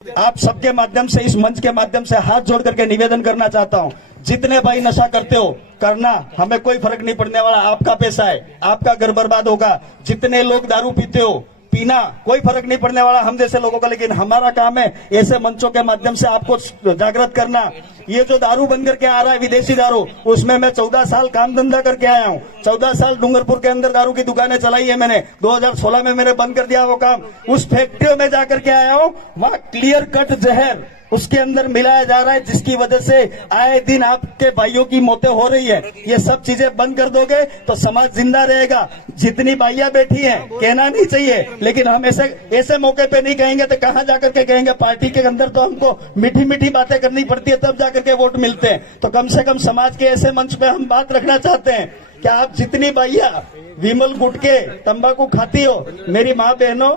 आप सबके माध्यम से, इस मंच के माध्यम से हाथ जोड़ करके निवेदन करना चाहता हूं, जितने भाई नशा करते हो करना, हमें कोई फर्क नहीं पड़ने वाला। आपका पैसा है, आपका घर बर्बाद होगा। जितने लोग दारू पीते हो पीना, कोई फर्क नहीं पड़ने वाला हम जैसे लोगों का। लेकिन हमारा काम है ऐसे मंचों के माध्यम से आपको जागृत करना। ये जो दारू बन करके आ रहा है, विदेशी दारू, उसमें मैं 14 साल काम धंधा करके आया हूं। 14 साल डूंगरपुर के अंदर दारू की दुकानें चलाई है मैंने। 2016 में मैंने बंद कर दिया वो काम। उस फैक्ट्रियों में जाकर के आया हूं, वहां क्लियर कट जहर उसके अंदर मिलाया जा रहा है, जिसकी वजह से आए दिन आपके भाइयों की मौतें हो रही है। ये सब चीजें बंद कर दोगे तो समाज जिंदा रहेगा। जितनी भाइयां बैठी हैं, कहना नहीं चाहिए, लेकिन हम ऐसे मौके पे नहीं कहेंगे तो कहां जाकर के कहेंगे। पार्टी के अंदर तो हमको मीठी मीठी बातें करनी पड़ती है, तब जाकर के वोट मिलते हैं। तो कम से कम समाज के ऐसे मंच पे हम बात रखना चाहते हैं कि आप जितनी भाइयां विमल गुटके तंबाकू खाती हो, मेरी माँ बहनों,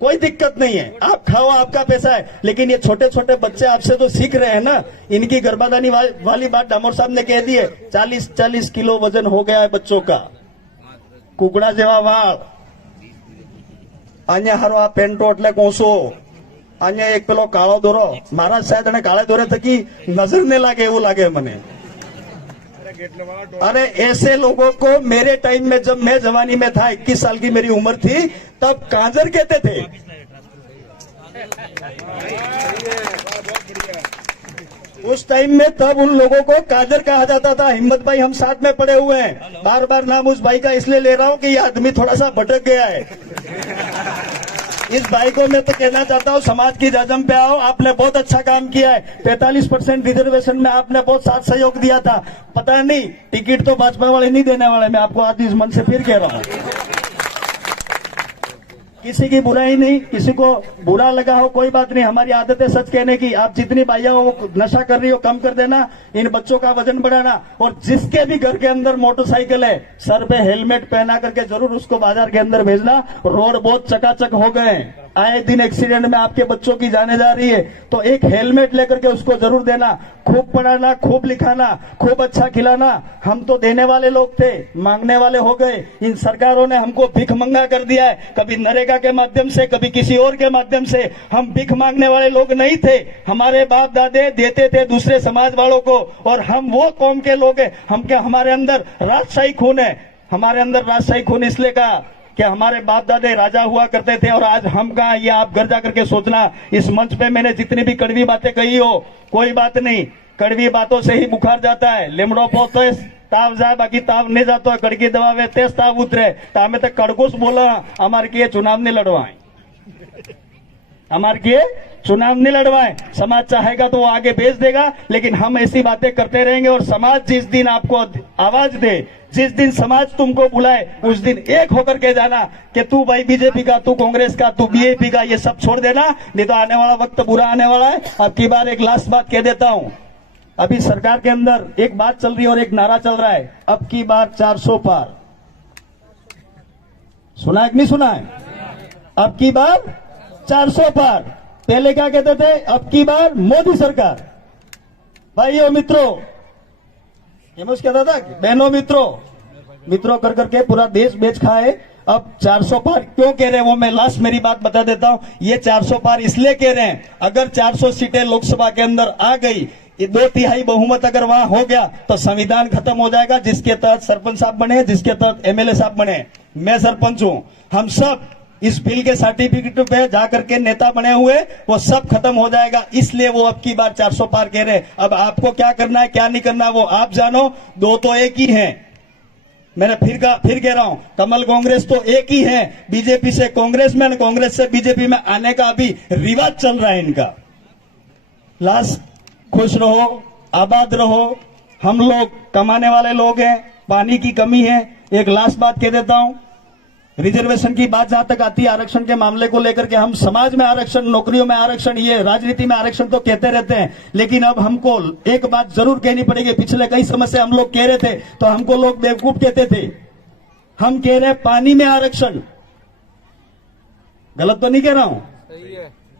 कोई दिक्कत नहीं है, आप खाओ, आपका पैसा है। लेकिन ये छोटे छोटे बच्चे आपसे तो सीख रहे हैं ना, इनकी गर्भाधानी वाली बात डामोर साहब ने कह दी है। 40-40 किलो वजन हो गया है बच्चों का। कुकड़ा जेवा वाल, अन्य हारो आ पेंटो એટલે કોસો, अन्य एक पेलो काळो दोरो, महाराज साहेब ने काळे दोरे थकी नजर ने लागे એવું लागे મને। अरे ऐसे लोगों को मेरे टाइम में, जब मैं जवानी में था, 21 साल की मेरी उम्र थी, तब कांजर कहते थे। उस टाइम में तब उन लोगों को काजर कहा जाता था। हिम्मत भाई हम साथ में पड़े हुए हैं। बार बार नाम उस भाई का इसलिए ले रहा हूं कि ये आदमी थोड़ा सा भटक गया है। इस भाई को मैं तो कहना चाहता हूं, समाज की जाजम पे आओ, आपने बहुत अच्छा काम किया है। 45% रिजर्वेशन में आपने बहुत साथ सहयोग दिया था। पता नहीं टिकट तो भाजपा वाले नहीं देने वाले, मैं आपको आज इस मन से फिर कह रहा हूं। किसी की बुराई नहीं, किसी को बुरा लगा हो कोई बात नहीं, हमारी आदत है सच कहने की। आप जितनी भाइयां हो नशा कर रही हो कम कर देना, इन बच्चों का वजन बढ़ाना। और जिसके भी घर के अंदर मोटरसाइकिल है, सर पे हेलमेट पहना करके जरूर उसको बाजार के अंदर भेजना। रोड बहुत चकाचक हो गए, आए दिन एक्सीडेंट में आपके बच्चों की जाने जा रही है, तो एक हेलमेट लेकर के उसको जरूर देना। खूब पढ़ाना, खूब लिखाना, खूब अच्छा खिलाना। हम तो देने वाले लोग थे, मांगने वाले हो गए। इन सरकारों ने हमको भिख मंगा कर दिया है, कभी नरेगा के माध्यम से, कभी किसी और के माध्यम से। हम भिख मांगने वाले लोग नहीं थे। हमारे बाप दादे देते थे दूसरे समाज वालों को, और हम वो कौम के लोग हैं। हमारे अंदर राजशाही खून है। हमारे अंदर राजशाही खून इसलिए का कि हमारे बाप दादे राजा हुआ करते थे, और आज हम कहां, ये आप घर जाकर के सोचना। इस मंच पे मैंने जितनी भी कड़वी बातें कही हो, कोई बात नहीं, कड़वी बातों से ही बुखार जाता है। लिमड़ो पोते ताव जाए, बाकी ताव नहीं जाता है। कड़की दबावे तेज ताव उतरे। तो हमें तो कड़कुस बोला, हमारे किए चुनाव नहीं लड़वाए, हमारे किए चुनाव नहीं लड़वाए। समाज चाहेगा तो वो आगे भेज देगा, लेकिन हम ऐसी बातें करते रहेंगे। और समाज जिस दिन आपको आवाज दे, जिस दिन समाज तुमको बुलाए, उस दिन एक होकर के जाना कि तू भाई बीजेपी का, तू कांग्रेस का, तू बीएपी का, ये सब छोड़ देना, नहीं तो आने वाला वक्त बुरा आने वाला है। अब की बार एक लास्ट बात कह देता हूं, अभी सरकार के अंदर एक बात चल रही है और एक नारा चल रहा है, अब की बार 400 पार। सुना है कि नहीं सुना है? अब की बार 400 पार। पहले क्या कहते थे? अब की बार मोदी सरकार। भाइयों मित्रों, ये मैं कहता था, बहनों मित्रों कर करके पूरा देश बेच खाए। अब 400 पार क्यों कह रहे हैं, वो मैं लास्ट मेरी बात बता देता हूं। ये 400 पार इसलिए कह रहे हैं, अगर 400 सीटें लोकसभा के अंदर आ गई, ये 2/3 बहुमत अगर वहां हो गया, तो संविधान खत्म हो जाएगा, जिसके तहत सरपंच साहब बने, जिसके तहत एमएलए साहब बने। मैं सरपंच हूं, हम सब इस बिल के सर्टिफिकेट पे जाकर के नेता बने हुए, वो सब खत्म हो जाएगा। इसलिए वो अब की बार 400 पार कह रहे हैं। अब आपको क्या करना है, क्या नहीं करना, वो आप जानो। दो तो एक ही हैं। मैंने फिर कह रहा हूं, कमल कांग्रेस तो एक ही है। बीजेपी से कांग्रेस में, कांग्रेस से बीजेपी में आने का अभी रिवाज चल रहा है इनका। लास्ट, खुश रहो, आबाद रहो। हम लोग कमाने वाले लोग हैं, पानी की कमी है। एक लास्ट बात कह देता हूं, रिजर्वेशन की बात जहां तक आती है, आरक्षण के मामले को लेकर के, हम समाज में आरक्षण, नौकरियों में आरक्षण, ये राजनीति में आरक्षण तो कहते रहते हैं, लेकिन अब हमको एक बात जरूर कहनी पड़ेगी। पिछले कई समय से हम लोग कह रहे थे, तो हमको लोग बेवकूफ कहते थे। हम कह रहे हैं पानी में आरक्षण। गलत तो नहीं कह रहा हूं?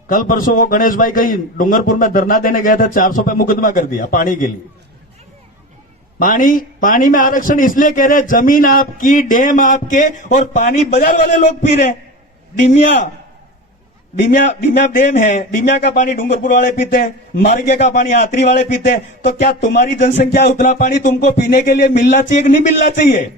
कल परसों वो गणेश भाई कहीं डूंगरपुर में धरना देने गए थे, 400 पे मुकदमा कर दिया पानी के लिए। पानी में आरक्षण इसलिए कह रहे हैं, जमीन आपकी, डैम आपके, और पानी बाजार वाले लोग पी रहे हैं। डिमिया डीम्या डैम है, डीम्या का पानी डूंगरपुर वाले पीते हैं, मार्गे का पानी आतरी वाले पीते हैं। तो क्या तुम्हारी जनसंख्या उतना पानी तुमको पीने के लिए मिलना चाहिए कि नहीं मिलना चाहिए?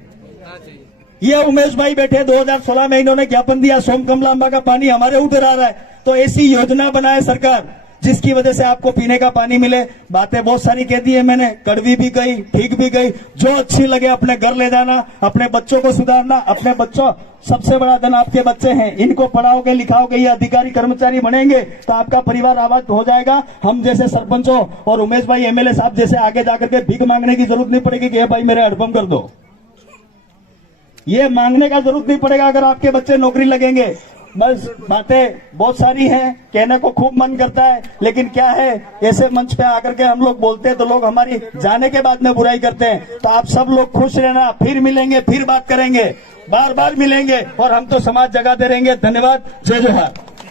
ये उमेश भाई बैठे 2016 में इन्होंने ज्ञापन दिया, सोम कमलांबा का पानी हमारे उधर आ रहा है। तो ऐसी योजना बनाए सरकार जिसकी वजह से आपको पीने का पानी मिले। बातें बहुत सारी कह दी है मैंने, कड़वी भी गई, ठीक भी गई, जो अच्छी लगे अपने घर ले जाना, अपने बच्चों को सुधारना। अपने बच्चों, सबसे बड़ा धन आपके बच्चे हैं, इनको पढ़ाओगे लिखाओगे, ये अधिकारी कर्मचारी बनेंगे तो आपका परिवार आबाद हो जाएगा। हम जैसे सरपंचों और उमेश भाई एमएलए साहब जैसे आगे जाकर के भीख मांगने की जरूरत नहीं पड़ेगी कि भाई मेरे हैंडपंप कर दो, ये मांगने का जरूरत नहीं पड़ेगा अगर आपके बच्चे नौकरी लगेंगे। बस बातें बहुत सारी हैं, कहने को खूब मन करता है, लेकिन क्या है, ऐसे मंच पे आकर के हम लोग बोलते हैं तो लोग हमारी जाने के बाद में बुराई करते हैं। तो आप सब लोग खुश रहना, फिर मिलेंगे, फिर बात करेंगे, बार बार मिलेंगे और हम तो समाज जगाते रहेंगे। धन्यवाद, जय जोहार।